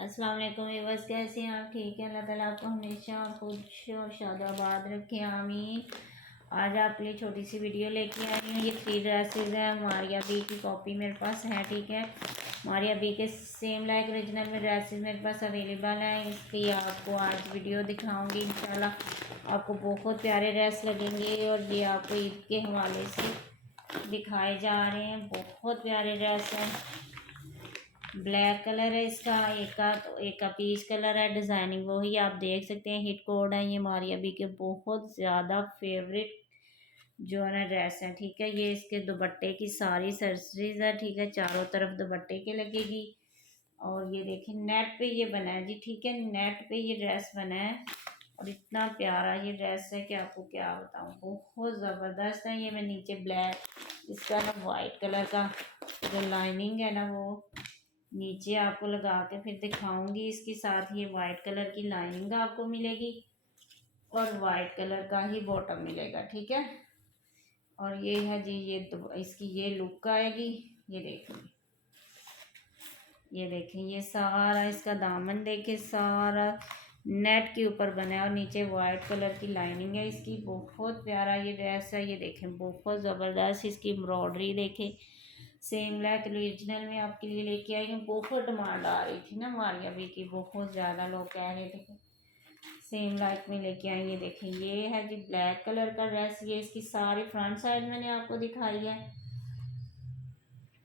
अस्सलाम वालेकुम व्यूअर्स, कैसे हैं आप? ठीक है, अल्लाह ताला आपको हमेशा खुश और शादाबाद रखे, आमीन। आज आपके लिए छोटी सी वीडियो लेके आई हूँ। ये 3 ड्रेसेस हैं, मारिया बी की कॉपी मेरे पास है। ठीक है, मारिया बी के सेम लाइक ओरिजिनल में ड्रेसेस मेरे पास अवेलेबल हैं। इसकी आपको आज वीडियो दिखाऊंगी इंशाल्लाह। आपको बहुत प्यारे ड्रेस लगेंगे और ये आपको ईद के हवाले से दिखाए जा रहे हैं। बहुत प्यारे ड्रेस हैं। ब्लैक कलर है इसका, एक का पीच कलर है। डिज़ाइनिंग वही आप देख सकते हैं, हिट कोड है। ये मारिया बी के बहुत ज़्यादा फेवरेट जो है ना ड्रेस है। ठीक है, ये इसके दुपट्टे की सारी सर्सरीज है। ठीक है, चारों तरफ दुपट्टे के लगेगी। और ये देखिए नेट पे ये बना है जी। ठीक है, नेट पे ये ड्रेस बना है और इतना प्यारा ये ड्रेस है कि आपको क्या बताऊँ, बहुत ज़बरदस्त है। ये मैं नीचे ब्लैक, इसका ना वाइट कलर का जो लाइनिंग है ना वो नीचे आपको लगा के फिर दिखाऊंगी। इसके साथ ये वाइट कलर की लाइनिंग आपको मिलेगी और वाइट कलर का ही बॉटम मिलेगा। ठीक है, और ये है जी, ये तो इसकी ये लुक आएगी। ये देखें, ये देखें, ये सारा इसका दामन देखे, सारा नेट के ऊपर बना है और नीचे वाइट कलर की लाइनिंग है इसकी। बहुत प्यारा ये ड्रेस है। ये देखें, बहुत ज़बरदस्त इसकी एम्ब्रॉयडरी देखें। सेम लाइक ओरिजिनल में आपके लिए लेके आई हूँ। बहुत डिमांड आ रही थी ना मारिया बी की, बहुत ज़्यादा लोग कह रहे थे सेम लाइक में लेके आई। ये देखें, ये है जी ब्लैक कलर का ड्रेस। ये इसकी सारी फ्रंट साइड मैंने आपको दिखाई है।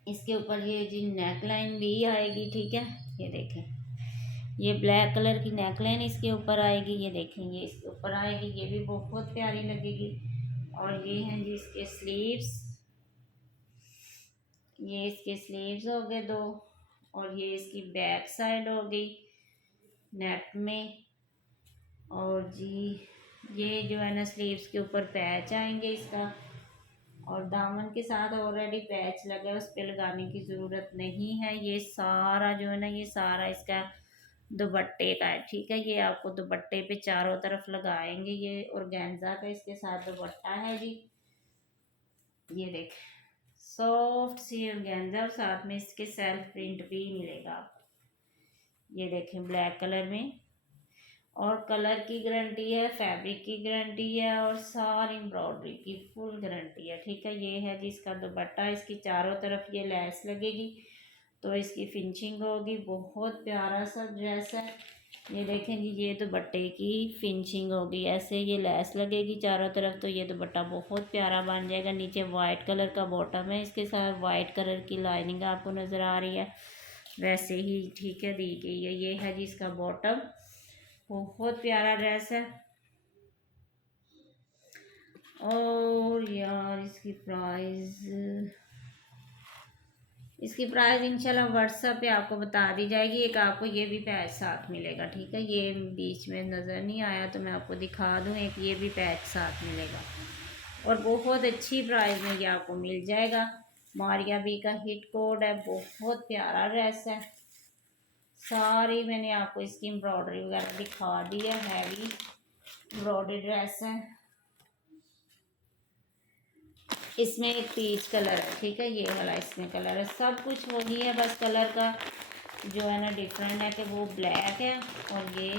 इसके ऊपर ये जी नेक लाइन भी आएगी। ठीक है, ये देखें, ये ब्लैक कलर की नेक लाइन इसके ऊपर आएगी। ये देखें, ये इसके ऊपर आएगी, ये भी बहुत प्यारी लगेगी। और ये हैं जी इसके स्लीव्स, ये इसके स्लीव्स हो गए दो। और ये इसकी बैक साइड हो गई नेट में। और जी ये जो है ना स्लीव्स के ऊपर पैच आएंगे इसका, और दामन के साथ ऑलरेडी पैच लगा है, उस पर लगाने की ज़रूरत नहीं है। ये सारा जो है ना, ये सारा इसका दुपट्टे का है। ठीक है, ये आपको दुपट्टे पे चारों तरफ लगाएंगे। ये ऑर्गेन्जा का इसके साथ दुपट्टा है जी। ये देख, सॉफ्ट सी ऑर्गेन्जा और साथ में इसके सेल्फ प्रिंट भी मिलेगा आपको। ये देखें, ब्लैक कलर में, और कलर की गारंटी है, फैब्रिक की गारंटी है और सारी एम्ब्रॉयडरी की फुल गारंटी है। ठीक है, ये है जिसका दुपट्टा, इसकी चारों तरफ ये लेस लगेगी तो इसकी फिनिशिंग होगी। बहुत प्यारा सा ड्रेस है। ये देखें जी, ये दुपट्टे की फिनिशिंग होगी, ऐसे ये लेस लगेगी चारों तरफ तो ये दुपट्टा बहुत प्यारा बन जाएगा। नीचे वाइट कलर का बॉटम है, इसके साथ वाइट कलर की लाइनिंग आपको नज़र आ रही है वैसे ही। ठीक है, दी गई है। ये है जी इसका बॉटम, बहुत प्यारा ड्रेस है। और यार इसकी प्राइस इंशाल्लाह व्हाट्सएप पे आपको बता दी जाएगी। एक आपको ये भी पैच साथ मिलेगा। ठीक है, ये बीच में नज़र नहीं आया तो मैं आपको दिखा दूँ, एक ये भी पैच साथ मिलेगा और बहुत अच्छी प्राइस में ये आपको मिल जाएगा। मारिया बी का हिट कोड है, बहुत प्यारा ड्रेस है। सारी मैंने आपको इसकी एम्ब्रॉयडरी वगैरह दिखा दी है, हैवी एम्ब्रॉयडरी ड्रेस है। इसमें एक पीच कलर है। ठीक है, ये वाला इसमें कलर है, सब कुछ वही है, बस कलर का जो है ना डिफरेंट है कि वो ब्लैक है और ये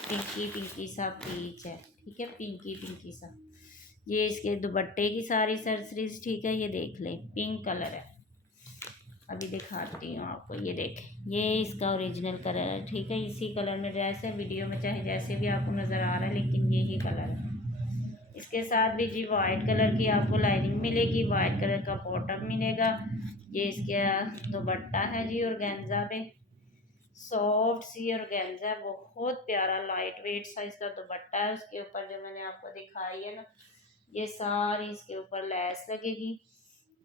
पिंकी पिंकी सा पीच है। ठीक है, पिंकी पिंकी सा। ये इसके दुपट्टे की सारी सर्सरीज। ठीक है, ये देख लें, पिंक कलर है। अभी दिखाती हूँ आपको, ये देखें, ये इसका ओरिजिनल कलर है। ठीक है, इसी कलर में ड्रेस है, वीडियो में चाहे जैसे भी आपको नज़र आ रहा है लेकिन यही कलर है। इसके साथ भी जी वाइट कलर की आपको लाइनिंग मिलेगी, वाइट कलर का बॉटम मिलेगा। ये इसका दुपट्टा है जी ऑर्गेन्जा पे, सॉफ्ट सी ऑर्गेन्जा है, बहुत प्यारा लाइट वेट सा इसका दुपट्टा है। उसके ऊपर जो मैंने आपको दिखाई है ना, ये सारी इसके ऊपर लेस लगेगी।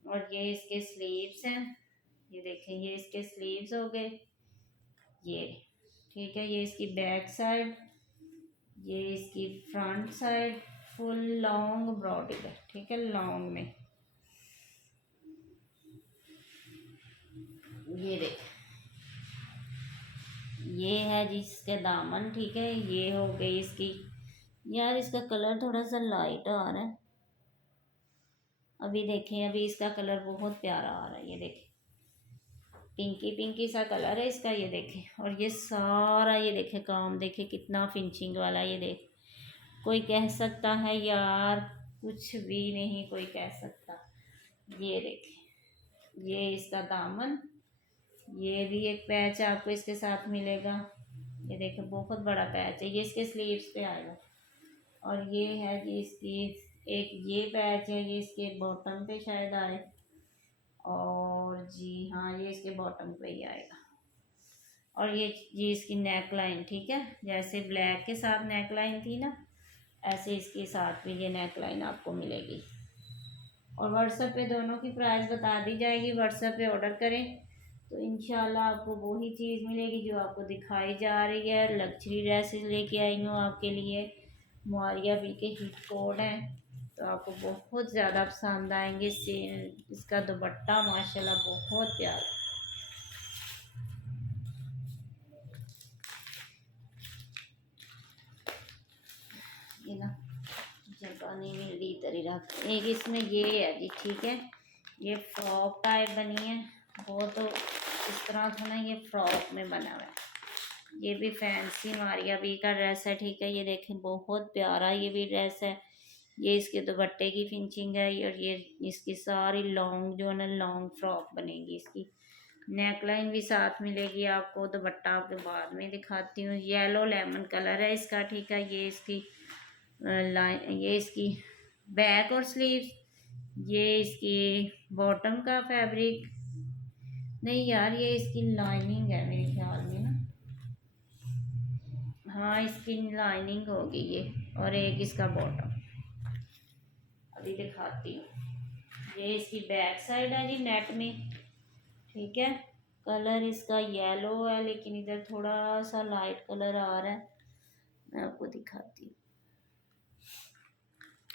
और ये इसके स्लीव्स हैं, ये देखें, ये इसके स्लीव्स हो गए ये। ठीक है, ये इसकी बैक साइड, ये इसकी फ्रंट साइड, फुल लॉन्ग ब्रॉडी है। ठीक है, लॉन्ग में ये देख, ये है जी इसके दामन। ठीक है, ये हो गई इसकी, यार इसका कलर थोड़ा सा लाइट आ रहा है। अभी देखें, अभी इसका कलर बहुत प्यारा आ रहा है। ये देखें, पिंकी पिंकी सा कलर है इसका, ये देखें। और ये सारा ये देखें काम देखें कितना फिनिशिंग वाला, ये देख। कोई कह सकता है यार, कुछ भी नहीं कोई कह सकता। ये देखें, ये इसका दामन, ये भी एक पैच आपको इसके साथ मिलेगा। ये देखें बहुत बड़ा पैच है, ये इसके स्लीव्स पे आएगा। और ये है जी इसकी एक ये पैच है, ये इसके बॉटम पे शायद आए। और जी हाँ, ये इसके बॉटम पे ही आएगा। और ये इसकी नेक लाइन, ठीक है, जैसे ब्लैक के साथ नेक लाइन थी ना, ऐसे इसके साथ भी ये नेक लाइन आपको मिलेगी। और व्हाट्सएप पे दोनों की प्राइस बता दी जाएगी। व्हाट्सएप पे ऑर्डर करें तो इंशाल्लाह आपको वही चीज़ मिलेगी जो आपको दिखाई जा रही है। लग्जरी ड्रेसेस लेके आई हूँ आपके लिए, मुआरिया बी के हिट कोड हैं, तो आपको बहुत ज़्यादा पसंद आएंगे। इसका दुपट्टा माशाल्लाह बहुत प्यारा, ये ना जगह नहीं मिल रही, इधर ही रख। एक इसमें ये है जी, ठीक है, ये फ्रॉक टाइप बनी है, वो तो इस तरह था ना, ये फ्रॉक में बना हुआ है। ये भी फैंसी मारिया बी का ड्रेस है, ठीक है, ये देखें बहुत प्यारा ये भी ड्रेस है। ये इसके दुपट्टे की फिनिशिंग है, और ये इसकी सारी लॉन्ग जो है ना, लॉन्ग फ्रॉक बनेगी। इसकी नेक लाइन भी साथ मिलेगी आपको। दुपट्टा आपके बाद में दिखाती हूँ। येलो लेमन कलर है इसका, ठीक है। ये इसकी लाइन, ये इसकी बैक और स्लीव्स, ये इसकी बॉटम का फैब्रिक, नहीं यार ये इसकी लाइनिंग है मेरे ख्याल में ना, हाँ इसकी लाइनिंग होगी ये। और एक इसका बॉटम, अभी दिखाती हूँ। ये इसकी बैक साइड है जी नेट में, ठीक है। कलर इसका येलो है, लेकिन इधर थोड़ा सा लाइट कलर आ रहा है, मैं आपको दिखाती हूँ।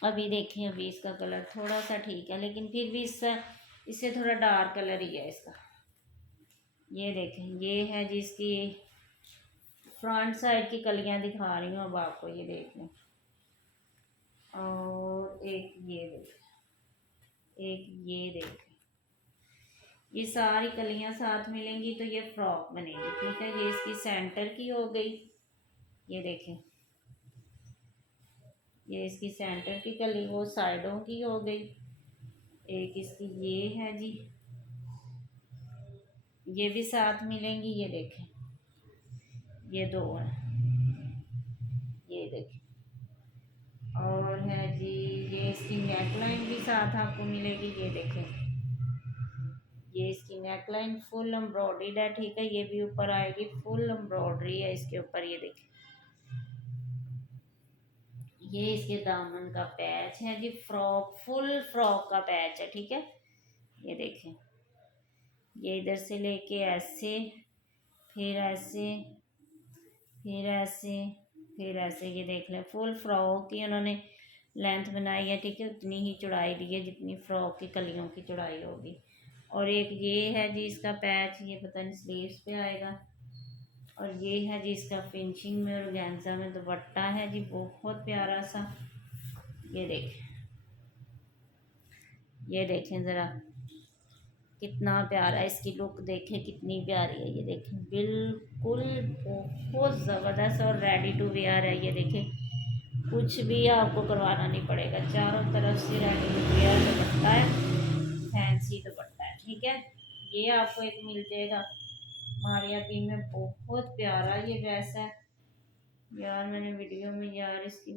अभी देखें, अभी इसका कलर थोड़ा सा ठीक है, लेकिन फिर भी इससे थोड़ा डार्क कलर ही है इसका। ये देखें, ये है जिसकी फ्रंट साइड की कलियां दिखा रही हूँ अब आपको, ये देख लें। और एक ये देख, एक ये देख, ये सारी कलियां साथ मिलेंगी तो ये फ्रॉक बनेगी, ठीक है। ये इसकी सेंटर की हो गई, ये देखें, ये इसकी सेंटर की कली, वो साइडों की हो गई। एक इसकी ये है जी, ये भी साथ मिलेंगी, ये देखें, ये दो है, ये देखें। और है जी ये इसकी नेक लाइन भी साथ आपको मिलेगी, ये देखें, ये इसकी नेक लाइन फुल एम्ब्रॉयडर्ड है, ठीक है। ये भी ऊपर आएगी, फुल एम्ब्रॉयडरी है इसके ऊपर, ये देखें। ये इसके दामन का पैच है जी, फ्रॉक, फुल फ्रॉक का पैच है, ठीक है। ये देखें, ये इधर से लेके ऐसे, फिर ऐसे, फिर ऐसे, फिर ऐसे, ये देख लें फुल फ्रॉक की उन्होंने लेंथ बनाई है, ठीक है। उतनी ही चौड़ाई दी है जितनी फ्रॉक की कलियों की चौड़ाई होगी। और एक ये है जी इसका पैच, ये पता नहीं स्लीव्स पे आएगा। और ये है जी इसका फिनिशिंग में और ऑर्गेन्जा में दुपट्टा है जी, बहुत प्यारा सा। ये देखें, ये देखें ज़रा कितना प्यारा, इसकी लुक देखें कितनी प्यारी है। ये देखें बिल्कुल बहुत ज़बरदस्त और रेडी टू वेयर है। ये देखें कुछ भी आपको करवाना नहीं पड़ेगा, चारों तरफ से रेडी टू वेयर दुपट्टा है, फैंसी दुपट्टा है, ठीक है। ये आपको एक मिल जाएगा मारिया पी में, बहुत प्यारा ये ड्रेस है यार। मैंने वीडियो में यार इसकी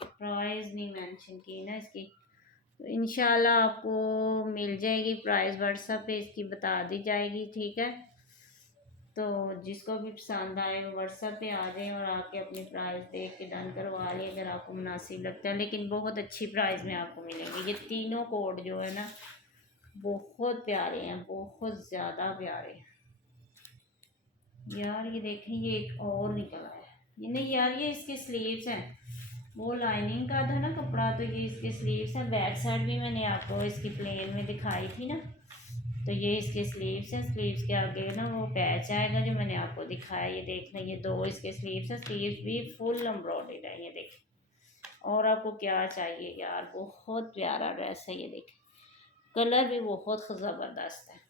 प्राइस नहीं मेंशन की ना इसकी, तो इंशाल्लाह आपको मिल जाएगी प्राइस, व्हाट्सएप पे इसकी बता दी जाएगी, ठीक है। तो जिसको भी पसंद आए वो व्हाट्सएप पे आ जाए और आके अपनी प्राइस देख के डन करवा लें अगर आपको मुनासिब लगता है। लेकिन बहुत अच्छी प्राइस में आपको मिलेंगे। ये तीनों कोड जो है ना बहुत प्यारे हैं, बहुत ज़्यादा प्यारे यार। ये देखें, ये एक और निकला है, ये नहीं यार, ये इसके स्लीव्स हैं, वो लाइनिंग का था ना कपड़ा, तो ये इसके स्लीव्स हैं। बैक साइड भी मैंने आपको इसकी प्लेन में दिखाई थी ना, तो ये इसके स्लीव्स हैं। स्लीव्स के आगे ना वो पैच आएगा जो मैंने आपको दिखाया, ये देखना, ये दो इसके स्लीव्स हैं। स्लीव्स भी फुल एम्ब्रॉयडर्ड है, ये देखें। और आपको क्या चाहिए यार, बहुत प्यारा ड्रेस है, ये देखें, कलर भी बहुत ज़बरदस्त है,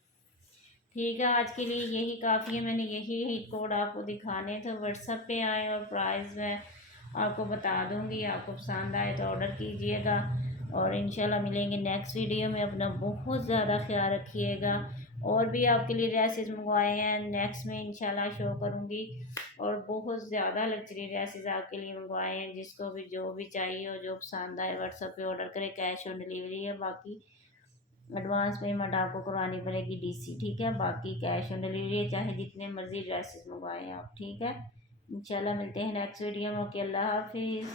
ठीक है, आज के लिए यही काफ़ी है। मैंने यही कोड आपको दिखाने थे। व्हाट्सएप पे आए और प्राइस मैं आपको बता दूंगी। आपको पसंद आए तो ऑर्डर कीजिएगा और इंशाल्लाह मिलेंगे नेक्स्ट वीडियो में। अपना बहुत ज़्यादा ख्याल रखिएगा। और भी आपके लिए ड्रेसेस मंगवाए हैं, नेक्स्ट में इंशाल्लाह शो करूँगी। और बहुत ज़्यादा लग्जरी ड्रेसेस आपके लिए मंगवाए हैं। जिसको भी जो भी चाहिए हो, जो पसंद आए व्हाट्सएप पे ऑर्डर करें। कैश ऑन डिलीवरी है, बाकी एडवांस पेमेंट आपको करवानी पड़ेगी डीसी। ठीक है, बाकी कैश ऑन डिलीवरी है, चाहे जितने मर्जी ड्रेसेस मंगवाएं आप। ठीक है, इंशाल्लाह मिलते हैं नेक्स्ट वीडियो में। ओके, अल्लाह हाफिज़।